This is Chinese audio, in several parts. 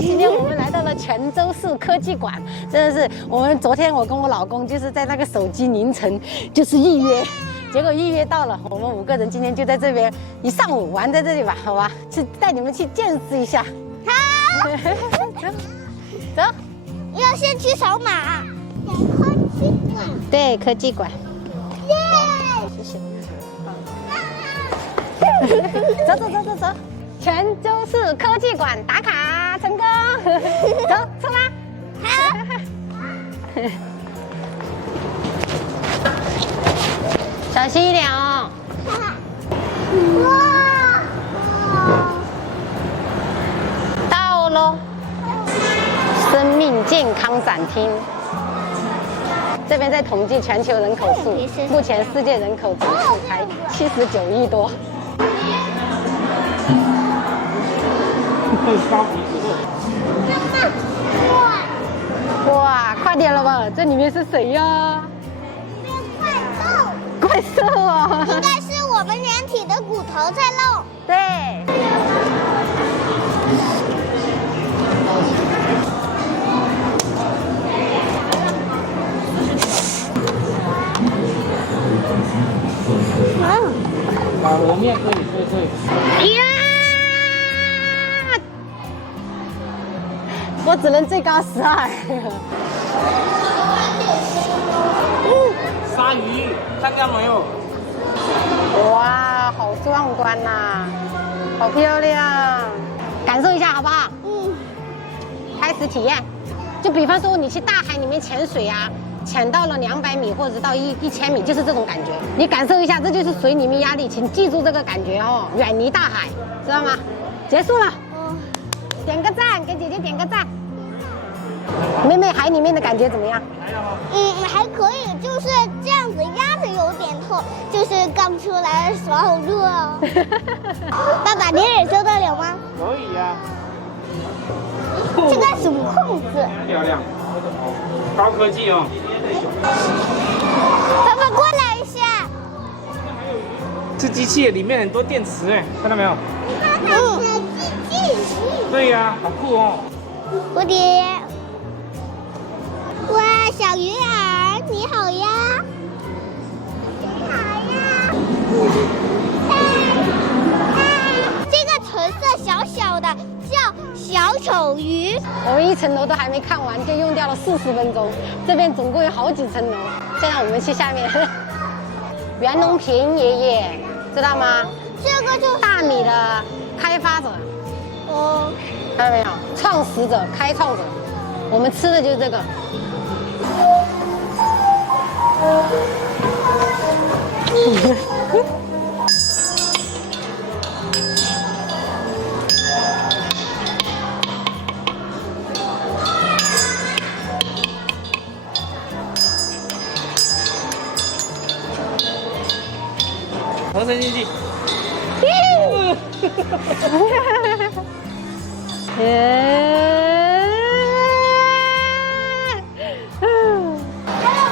今天我们来到了泉州市科技馆，真的是昨天我跟我老公就是在那个手机凌晨就是预约，结果预约到了，我们5个人今天就在这边一上午玩在这里吧，好吧，去带你们去见识一下。好，走，要先去扫码。科技馆。对，科技馆。耶！谢谢。走走走走走，泉州市科技馆打卡成功。走，出发。好。小心一点哦。哇！到喽，生命健康展厅。这边在统计全球人口数，目前世界人口总数才79亿多。哇，快点了吧！这里面是谁呀？怪兽。怪兽啊！应该是我们人体的骨头在漏。对。把揉面可以碎碎。呀！我只能最高12。鲨鱼，看到没有？哇，好壮观呐，好漂亮！感受一下好不好？开始体验。就比方说你去大海里面潜水啊，潜到了200米或者到1000米，就是这种感觉。你感受一下，这就是水里面压力，请记住这个感觉哦，远离大海，知道吗？结束了。点个赞，给姐姐点个赞。妹妹，海里面的感觉怎么样？还可以，就是这样子压着有点痛，就是刚出来的时候好热哦。爸爸，你忍受得了吗？可以呀。这个怎么控制？漂亮，高科技哦。爸爸过来一下。这机器里面很多电池哎，看到没有？机器。对呀，好酷哦。蝴蝶。哇，小鱼儿，你好呀！你好呀！这个橙色小小的叫小丑鱼。我们1层楼都还没看完，就用掉了40分钟。这边总共有好几层楼。现在我们去下面。袁隆平爷爷，知道吗？这个就是大米的开发者。哦，看到没有？创始者、开创者。我们吃的就是这个。合成进去。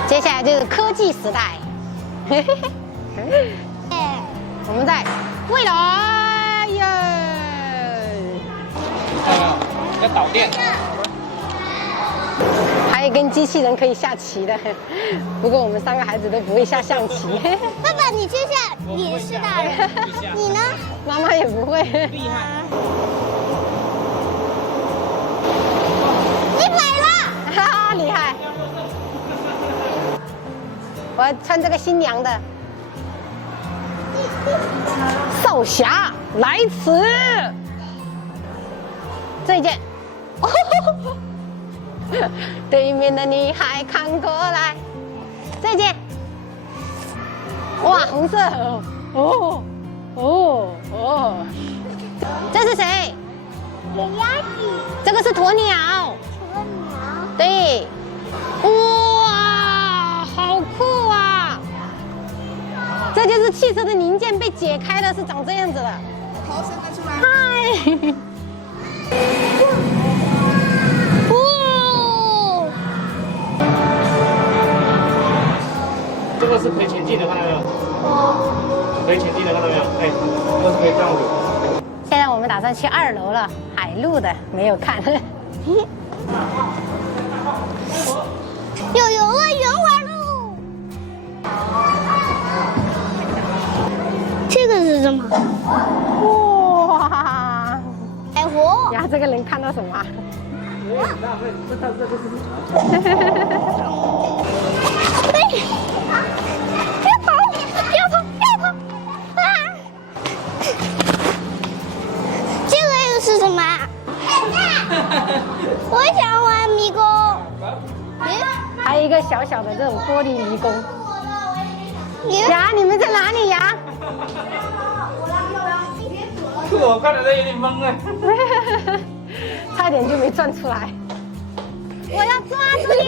接下来就是科技时代。我们在未来耶！要导电。还有跟机器人可以下棋的，不过我们3个孩子都不会下象棋。爸爸，你去下，你是大人，你呢？妈妈也不会。厉害。你买了，哈哈，厉害！我要穿这个新娘的。少侠来迟。这一件。对面的女孩看过来。这一件。哇，红色。哦。这是谁？野鸭子，这个是鸵鸟。鸵鸟。对。哇，好酷啊！这就是汽车的零件被解开了，是长这样子的。头伸得出来。嗨。这个是可以前进的，看到没有？可以前进的，看到没有？哎，这是可以这样子。现在我们们打算去2楼了，海陆的没有看。有游乐园玩喽！这个是什么？哇！海湖。呀，这个能看到什么啊？这个又是什么？我想玩迷宫。还有一个小小的这种玻璃迷宫。呀，你们在哪里呀？我看着都有点懵啊。差点就没转出来。我要抓住你！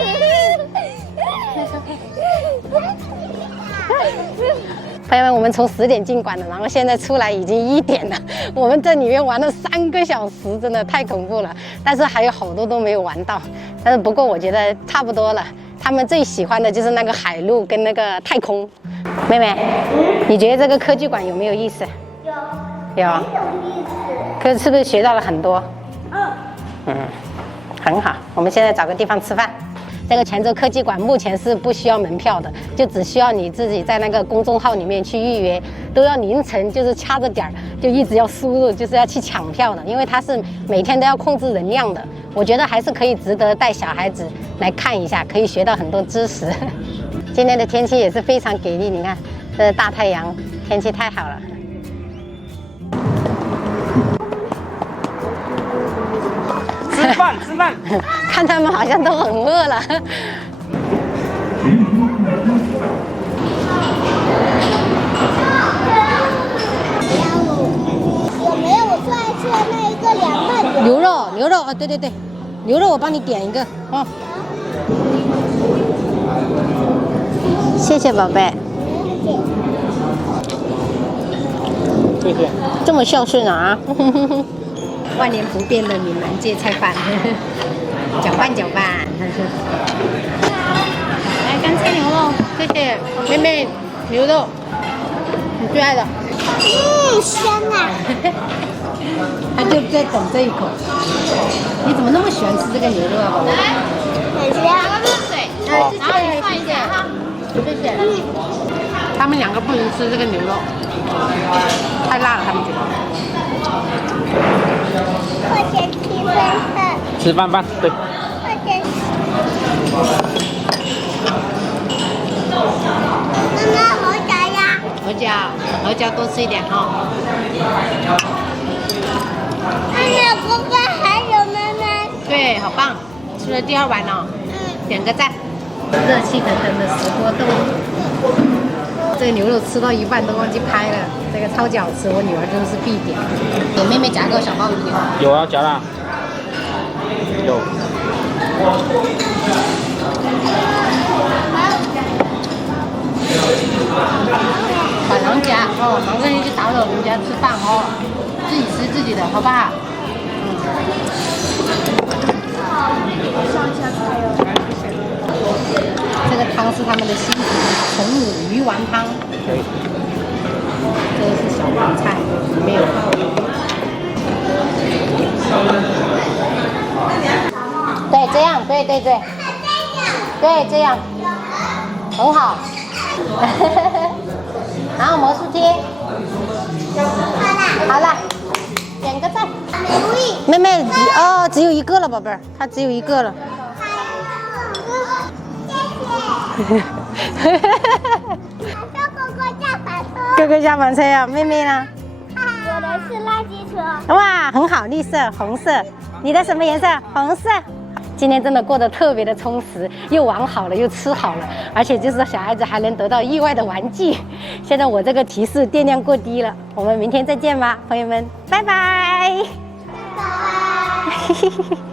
朋友们，我们从10点进馆的，然后现在出来已经1点了。我们在里面玩了3个小时，真的太恐怖了。但是还有好多都没有玩到，但是不过我觉得差不多了。他们最喜欢的就是那个海陆跟那个太空。妹妹，你觉得这个科技馆有没有意思？有。有。可是不是学到了很多？很好。我们现在找个地方吃饭。这个泉州科技馆目前是不需要门票的，就只需要你自己在那个公众号里面去预约，都要凌晨就是掐着点儿，就一直要输入，就是要去抢票的，因为它是每天都要控制人量的。我觉得还是可以值得带小孩子来看一下，可以学到很多知识。今天的天气也是非常给力，你看这是大太阳，天气太好了。吃饭吃饭。看他们好像都很饿了。有没有我最爱吃的那一个凉拌牛肉啊，对对对，牛肉我帮你点一个啊。谢谢宝贝。谢谢。这么孝顺啊！万年不变的闽南芥菜饭，搅拌搅拌。来干脆牛肉，谢谢妹妹，牛肉，你最爱的。香啊！他就在等这一口。你怎么那么喜欢吃这个牛肉啊，宝贝？很香。谢谢，谢谢，谢谢。他们2个不能吃这个牛肉，太辣了，他们觉得。快点吃饭饭。吃饭饭，对。快点。妈妈好夹呀！鹅脚多吃一点哈。妈妈，哥哥还有妈妈。对，好棒，吃了第2碗了，点个赞。热气腾腾的石锅豆腐，这个牛肉吃到一半都忘记拍了，这个超级好吃，我女儿真的是必点。给妹妹夹个小鲍鱼给她。有啊，夹了。有。晚上夹哦，忙着去打扰人家吃饭哦，自己吃自己的，好不好？这个汤是他们的新品，虫母鱼丸汤。可以。这个是小黄菜，里面有鲍鱼。对，这样，对对对，对这样，很好。然后魔术贴。好了，点个赞。妹妹，哦，只有1个了，宝贝儿，它只有1个了。哥哥下板车呀，妹妹呢？我的是垃圾车。哇，很好，绿色、红色。你的什么颜色？红色。今天真的过得特别的充实，又玩好了，又吃好了，而且就是小孩子还能得到意外的玩具。现在我这个提示电量过低了，我们明天再见吧，朋友们，拜拜。拜拜。